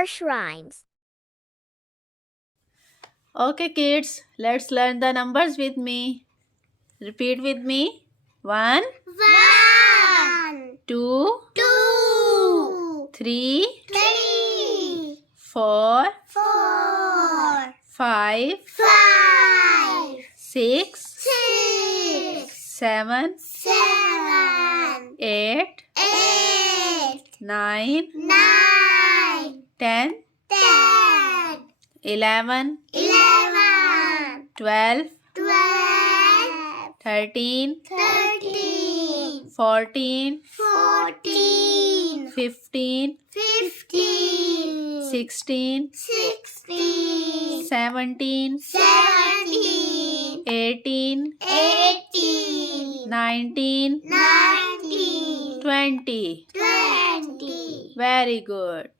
harsh rhymes. Okay, kids, let's learn the numbers with me. Repeat with me. 1, 1, 2, 2, 3, 3, 4, 4, 5, 5, 6, 6, 7, 7, 8, 8, 9, 9, 10, 10, 11, 11, 12, 12, 13, 13, 14, 14, 15, 15, 16, 16, 17, 17, 18, 18, 19, 19, 20. 20. Very good.